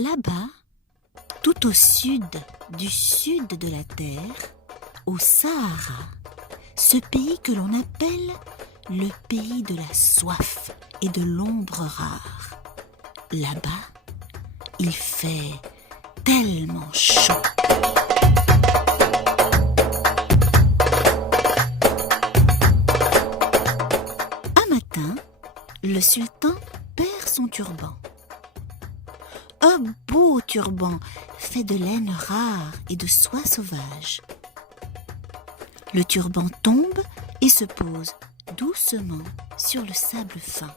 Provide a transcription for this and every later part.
Là-bas, tout au sud du sud de la Terre, au Sahara, ce pays que l'on appelle le pays de la soif et de l'ombre rare. Là-bas, il fait tellement chaud. Un matin, le sultan perd son turban. Un beau turban fait de laine rare et de soie sauvage. Le turban tombe et se pose doucement sur le sable fin.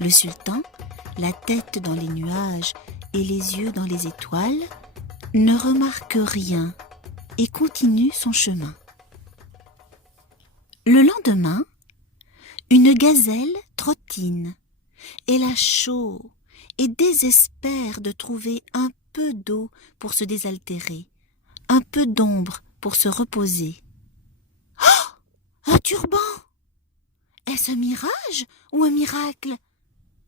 Le sultan, la tête dans les nuages et les yeux dans les étoiles, ne remarque rien et continue son chemin. Le lendemain, une gazelle trottine. Elle a chaud et désespère de trouver un peu d'eau pour se désaltérer, un peu d'ombre pour se reposer. Oh, un turban! Est-ce un mirage ou un miracle?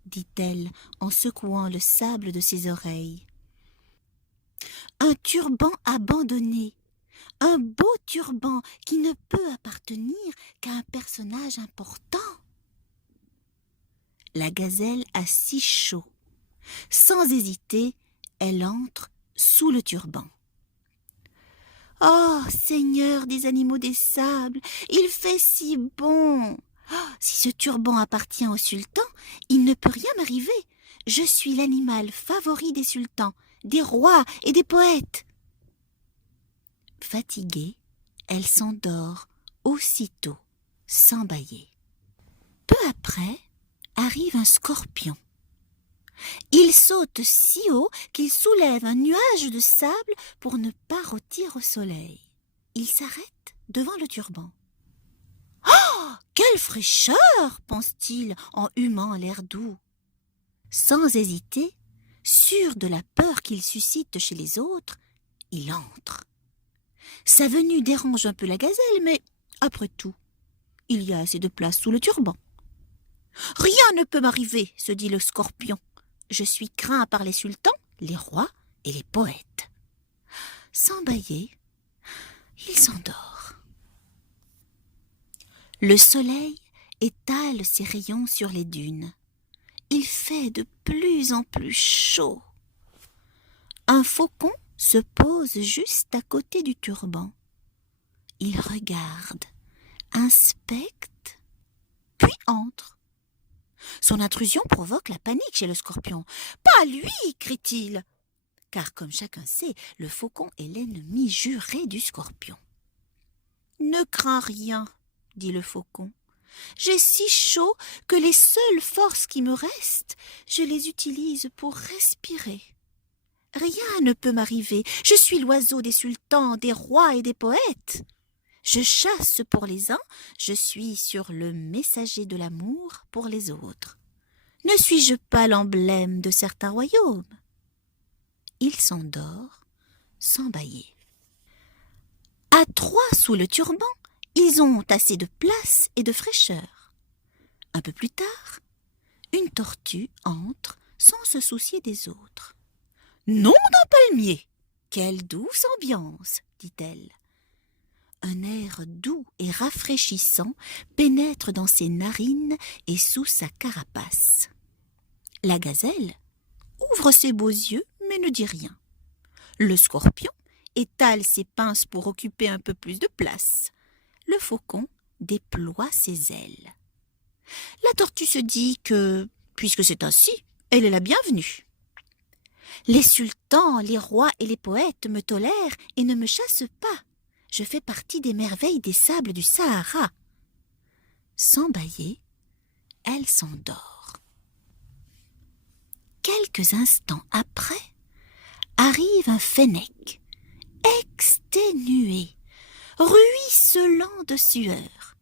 Dit-elle en secouant le sable de ses oreilles. Un turban abandonné, un beau turban qui ne peut appartenir qu'à un personnage important. La gazelle a si chaud. Sans hésiter, elle entre sous le turban. « Oh, Seigneur des animaux des sables, il fait si bon! Si ce turban appartient au sultan, il ne peut rien m'arriver. Je suis l'animal favori des sultans, des rois et des poètes. » Fatiguée, elle s'endort aussitôt, sans bâiller. Peu après, arrive un scorpion. Il saute si haut qu'il soulève un nuage de sable pour ne pas rôtir au soleil. Il s'arrête devant le turban. « Oh, quelle fraîcheur !» pense-t-il en humant l'air doux. Sans hésiter, sûr de la peur qu'il suscite chez les autres, il entre. Sa venue dérange un peu la gazelle, mais après tout, il y a assez de place sous le turban. « Rien ne peut m'arriver, se dit le scorpion. Je suis craint par les sultans, les rois et les poètes. » Sans bâiller, il s'endort. Le soleil étale ses rayons sur les dunes. Il fait de plus en plus chaud. Un faucon se pose juste à côté du turban. Il regarde, inspecte, puis entre. Son intrusion provoque la panique chez le scorpion. « Pas lui !» crie-t-il. Car comme chacun sait, le faucon est l'ennemi juré du scorpion. « Ne crains rien, dit le faucon. J'ai si chaud que les seules forces qui me restent, je les utilise pour respirer. Rien ne peut m'arriver, je suis l'oiseau des sultans, des rois et des poètes. Je chasse pour les uns, je suis sur le messager de l'amour pour les autres. Ne suis-je pas l'emblème de certains royaumes ? » Il s'endort sans bâiller. À trois sous le turban, ils ont assez de place et de fraîcheur. Un peu plus tard, une tortue entre sans se soucier des autres. « Nom d'un palmier! Quelle douce ambiance !» dit-elle. Un air doux et rafraîchissant pénètre dans ses narines et sous sa carapace. La gazelle ouvre ses beaux yeux mais ne dit rien. Le scorpion étale ses pinces pour occuper un peu plus de place. Le faucon déploie ses ailes. La tortue se dit que, puisque c'est ainsi, elle est la bienvenue. Les sultans, les rois et les poètes me tolèrent et ne me chassent pas. Je fais partie des merveilles des sables du Sahara. Sans bâiller, elle s'endort. Quelques instants après, arrive un fennec, exténué, ruisselant de sueur.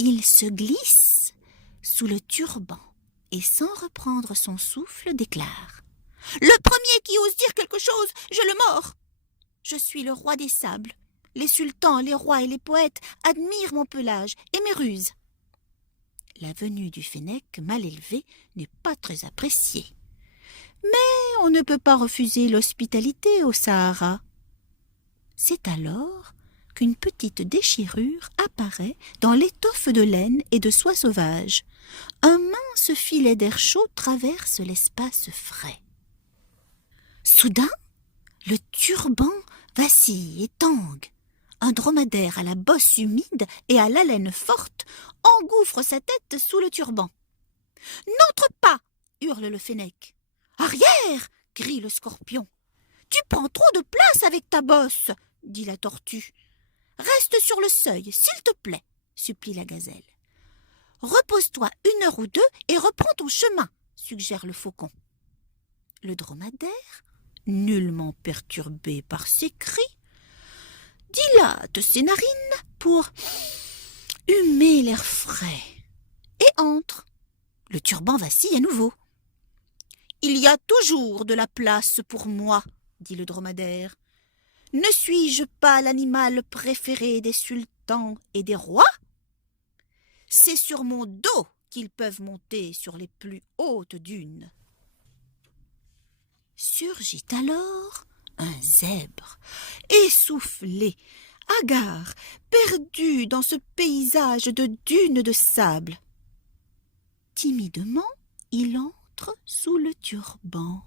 Il se glisse sous le turban et sans reprendre son souffle déclare « Le premier qui ose dire quelque chose, je le mords. Je suis le roi des sables. Les sultans, les rois et les poètes admirent mon pelage et mes ruses. » La venue du fennec mal élevé n'est pas très appréciée. Mais on ne peut pas refuser l'hospitalité au Sahara. C'est alors qu'une petite déchirure apparaît dans l'étoffe de laine et de soie sauvage. Un mince filet d'air chaud traverse l'espace frais. Soudain, le turban vacille et tangue. Un dromadaire à la bosse humide et à l'haleine forte engouffre sa tête sous le turban. « N'entre pas !» hurle le fennec. « Arrière !» crie le scorpion. « Tu prends trop de place avec ta bosse !» dit la tortue. « Reste sur le seuil, s'il te plaît !» supplie la gazelle. « Repose-toi 1 heure ou 2 et reprends ton chemin !» suggère le faucon. Le dromadaire, nullement perturbé par ces cris, dilate ses narines pour humer l'air frais et entre. Le turban vacille à nouveau. « Il y a toujours de la place pour moi, » dit le dromadaire. « Ne suis-je pas l'animal préféré des sultans et des rois ? C'est sur mon dos qu'ils peuvent monter sur les plus hautes dunes. » Surgit alors un zèbre, essoufflé, hagard, perdu dans ce paysage de dunes de sable. Timidement, il entre sous le turban.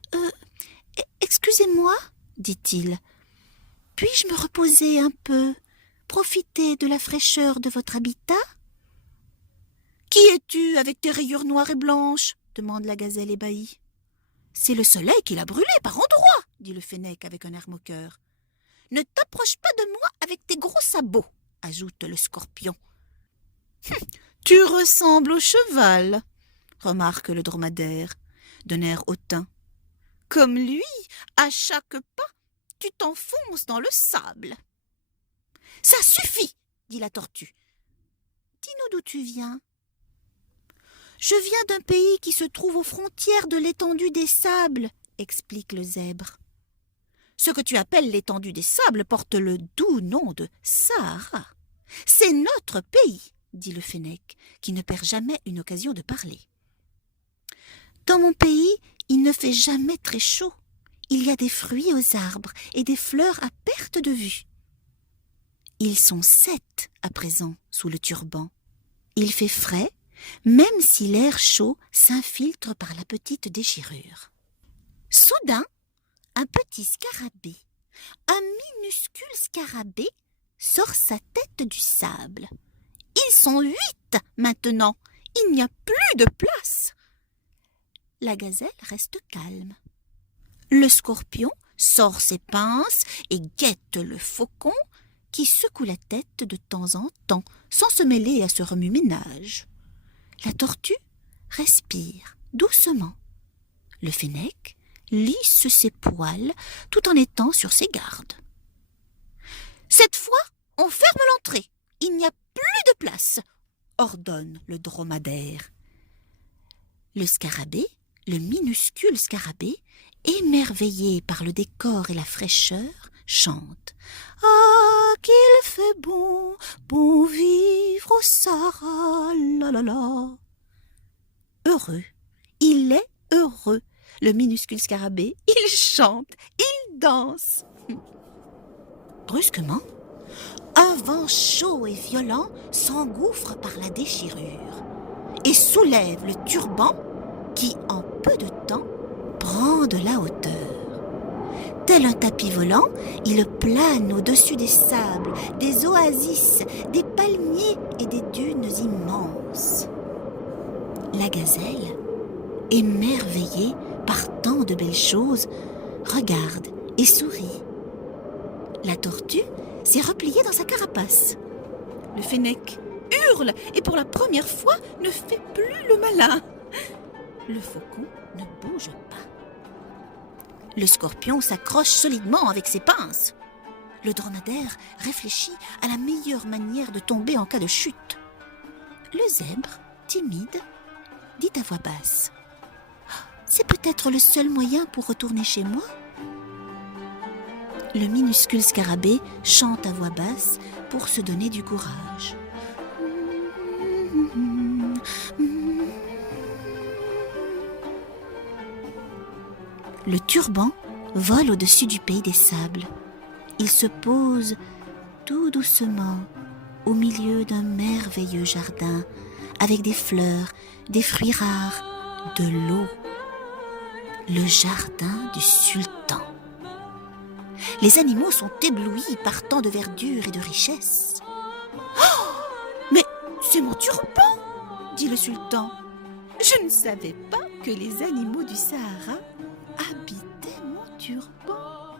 « Excusez-moi, dit-il, puis-je me reposer un peu, profiter de la fraîcheur de votre habitat ?»« Qui es-tu avec tes rayures noires et blanches ?» demande la gazelle ébahie. « C'est le soleil qui l'a brûlé par endroits, dit le fennec avec un air moqueur. « Ne t'approche pas de moi avec tes gros sabots, ajoute le scorpion. « Tu ressembles au cheval, remarque le dromadaire, d'un air hautain. Comme lui, à chaque pas, tu t'enfonces dans le sable. »« Ça suffit, dit la tortue. Dis-nous d'où tu viens. »« Je viens d'un pays qui se trouve aux frontières de l'étendue des sables, explique le zèbre. Ce que tu appelles l'étendue des sables porte le doux nom de Sahara. C'est notre pays, dit le fennec, qui ne perd jamais une occasion de parler. Dans mon pays, il ne fait jamais très chaud. Il y a des fruits aux arbres et des fleurs à perte de vue. Ils sont 7 à présent sous le turban. Il fait frais, même si l'air chaud s'infiltre par la petite déchirure. Soudain, un petit scarabée, un minuscule scarabée, sort sa tête du sable. Ils sont 8 maintenant, il n'y a plus de place. La gazelle reste calme. Le scorpion sort ses pinces et guette le faucon qui secoue la tête de temps en temps sans se mêler à ce remue-ménage. La tortue respire doucement. Le fennec lisse ses poils tout en étant sur ses gardes. Cette fois, on ferme l'entrée. Il n'y a plus de place, ordonne le dromadaire. Le scarabée, le minuscule scarabée, émerveillé par le décor et la fraîcheur, chante. Ah, qu'il fait bon, bon vivre au Sahara, la la la. Heureux, il est heureux, le minuscule scarabée, il chante, il danse. Brusquement, un vent chaud et violent s'engouffre par la déchirure et soulève le turban qui, en peu de temps, prend de la hauteur. Tel un tapis volant, il plane au-dessus des sables, des oasis, des palmiers et des dunes immenses. La gazelle, émerveillée par tant de belles choses, regarde et sourit. La tortue s'est repliée dans sa carapace. Le fennec hurle et pour la première fois ne fait plus le malin. Le faucon ne bouge pas. Le scorpion s'accroche solidement avec ses pinces. Le dromadaire réfléchit à la meilleure manière de tomber en cas de chute. Le zèbre, timide, dit à voix basse. « C'est peut-être le seul moyen pour retourner chez moi ?» Le minuscule scarabée chante à voix basse pour se donner du courage. Le turban vole au-dessus du pays des sables. Il se pose tout doucement au milieu d'un merveilleux jardin avec des fleurs, des fruits rares, de l'eau. Le jardin du sultan. Les animaux sont éblouis par tant de verdure et de richesse. Oh, mais c'est mon turban, dit le sultan. Je ne savais pas que les animaux du Sahara habitaient mon turban.